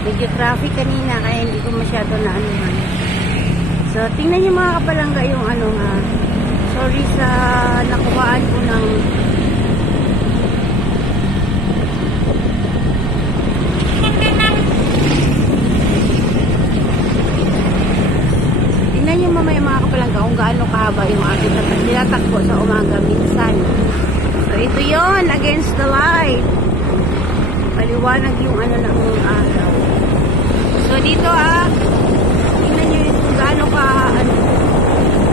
Medyo traffic kanina kaya hindi ko masyado na anuhan. So, tingnan niyo mga kapalangga yung ano nga. Sorry sa nakuhaan ko ng tingnan niyo mamaya mga kapalangga kung gaano kahaba yung aking nilatakbo sa umaga minsan. So, ito yon against the light. Paliwanag yung ano ng araw. So, dito tingnan nyo yung kung gaano ka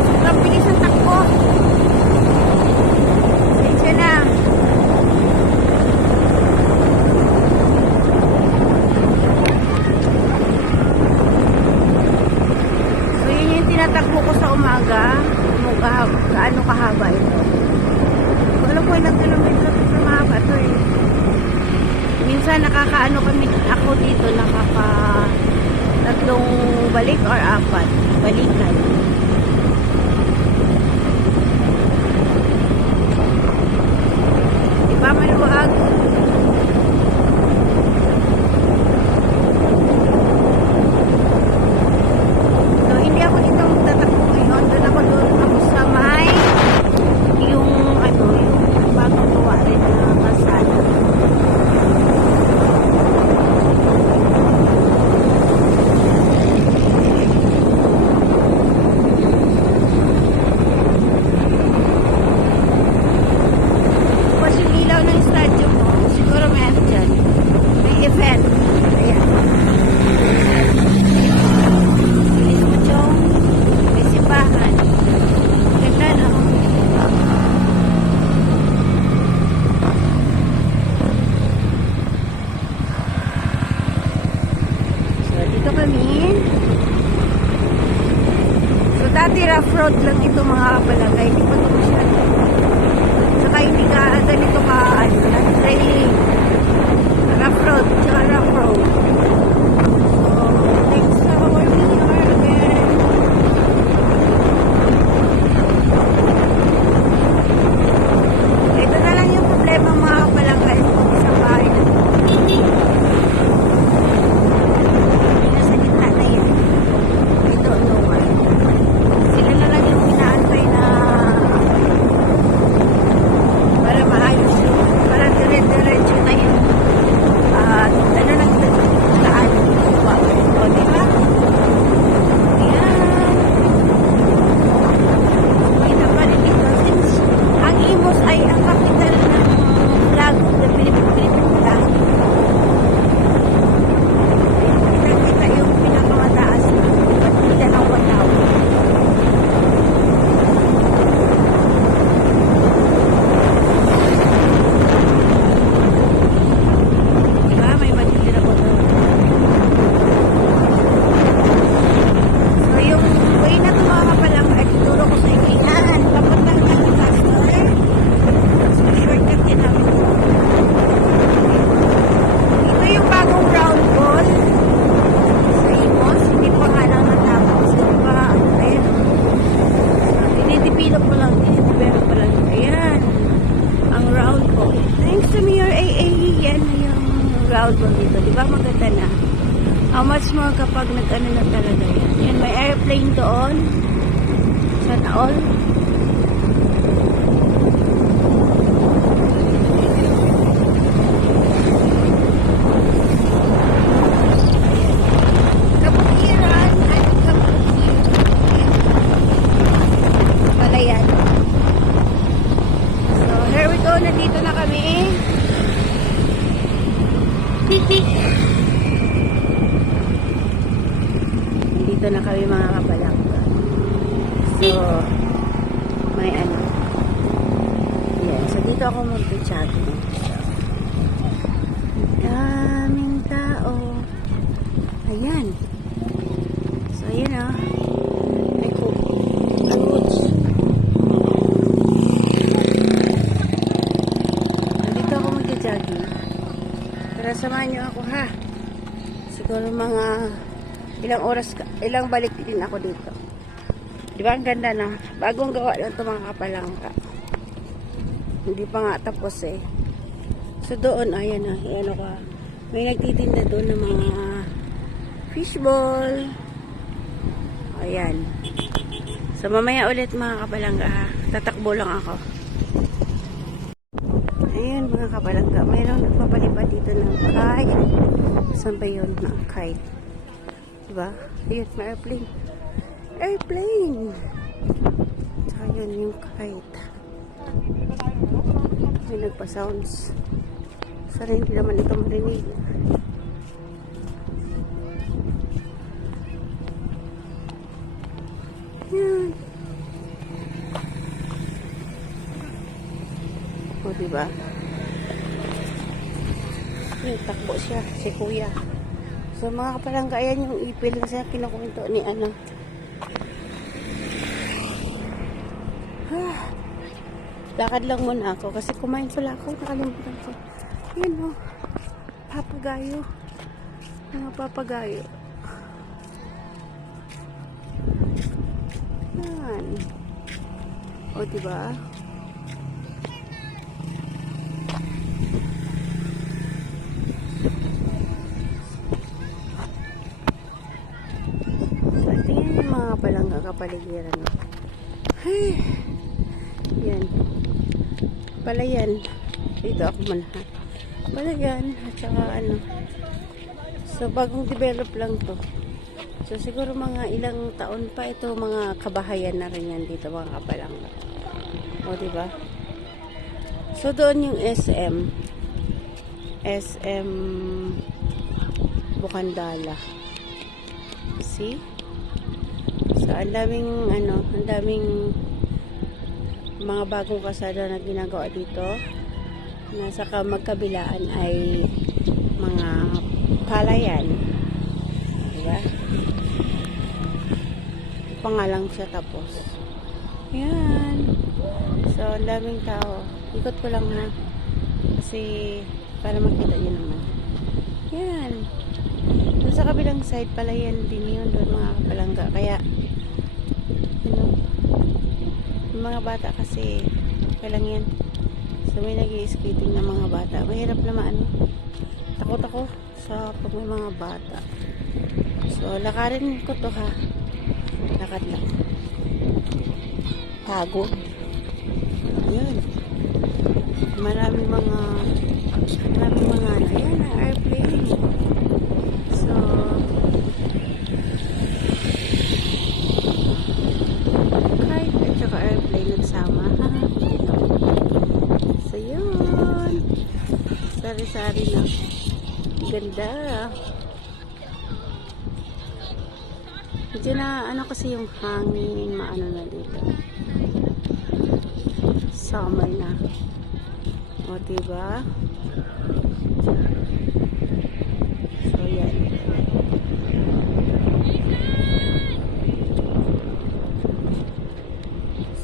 sobrang bilis ang takbo. Sensya na. So, yun yung tinatakbo ko sa umaga. Gaano kahaba ito. So, alam ko ilang kilometro ito mahaba ito eh. Minsan nakakaano kami ako dito, tatlong balik or apat balikan. Diba maluwag? So hindi ako dito magtatakbo ngayon. Doon ako sa may yung bagong gawa rin na kalsada. Dati rough road lang ito mga kapalangga, hindi pa ito masyado. Saka hindi ka ganito ka trailing. Rough road, tsaka rough road. So, next where we are again. Ito na lang yung problema mga kapalangga, itong isang bahay na ito. Nasa gitna na yan. Ito, no one. Sila na lang yung inaantay na para maayos yun. Para dire-diretso na yung ano nang daan. O, diba? Yan. Kita pa rin dito. Since ang Imus ay ang capital ng flag of the Philippine flag. Kita yung pinakamataas na partida ng Wataw. Round mo dito, di ba maganda na? How much more kapag nag-ano na talaga yan? Yan, may airplane doon. Sana all. Kaputiran at Palayan. So, here we go. Nandito na kami. Dito na kami mga kapalangga. So, may ano. Yan. So, dito ako mag-chatting. Daming tao. Ayan. So, ayan o. May coach. Dito ako mag-jogging. Tara, samahan niyo ako ha. Siguro mga ilang balik din ako dito. Di ba ang ganda na? Bagong gawa lang ito mga kapalangga. Hindi pa nga tapos eh. So doon, ayan na. Ayan ka. May nagtitinda doon ng mga fishball. Ayan. So, mamaya ulit mga kapalangga ha. Tatakbo lang ako. Ayan mga kapalangga. Mayroon nagpapalipad dito ng kite. Saan ba yun ng kite? Diba? Ayun, may airplane. Airplane! Tsaka yun yung kite. May nagpa-sounds. Sana hindi naman ito marinig. Yan. O, diba? Ay, takbo siya. Si kuya. So, mga kapalangga, ayan yung ipil na siya kinukwento ni ano. Lakad lang muna ako kasi kumain pala ako. Nakalimutan ko. Ayan o. Papagayo. Mga papagayo. Yan. O, diba? So, tingnan yung mga palangga kapaligiran. Ay. Yan. Palayan. Dito ako manahan. Palayan. At saka ano. So, bagong develop lang to. So, siguro mga ilang taon pa ito, mga kabahayan na rin yan dito, mga kapalangga. O, diba? So, doon yung SM. SM Bukandala. See? So, ang daming, ano, ang daming mga bagong kasada na ginagawa dito. Nasa magkabilaan ay mga palayan. Diba? Pangalang siya tapos. Yan. So, ang daming tao. Ikot ko lang ha. Kasi, para makita nyo naman. Yan. Doon sa kabilang side, palayan din yun doon mga kapalangga. Kaya, yung mga bata kasi, okay lang yan. So, may nag-i-skating ng mga bata. Mahirap naman, ano. Takot ako sa pag may mga bata. So, lakarin ko to ha. Lakad lang. Pagod. Ayan. Maraming mga ano. Ayan, ang airplane. So, kite at saka airplane nagsama. So, yun. Sari-sari na. Ganda. Medyo na, ano kasi yung hangin, maano na dito. Summer na. O, diba? So, yan.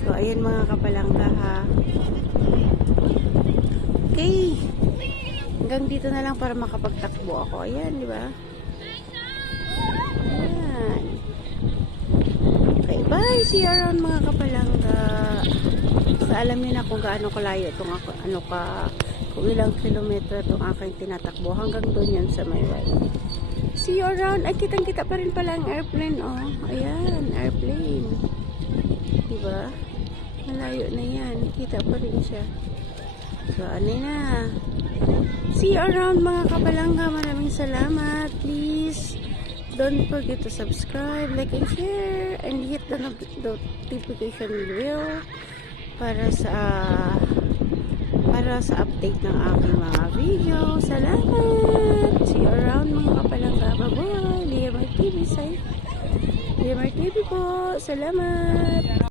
So, ayan mga kapalangga ha. Okay. Hanggang dito na lang para makapagtakbo ako. Ayan, diba? Ayan. Okay, bye! See you around mga kapalangga. So, alam niyo na kung gaano kalayo itong kung ilang kilometro itong aking tinatakbo. Hanggang doon yan sa may way. See you around. Ay, kitang-kita pa rin pala ang airplane, oh. Ayan, airplane. Diba? Malayo na yan. Kita pa rin siya. So, ano na. See you around mga kapalangga. Maraming salamat. Please, don't forget to subscribe, like, and share, and hit the notification bell para sa update ng aking mga video. Salamat! See you around mga kapalangga. Bye-bye! Liamar TV po. Salamat!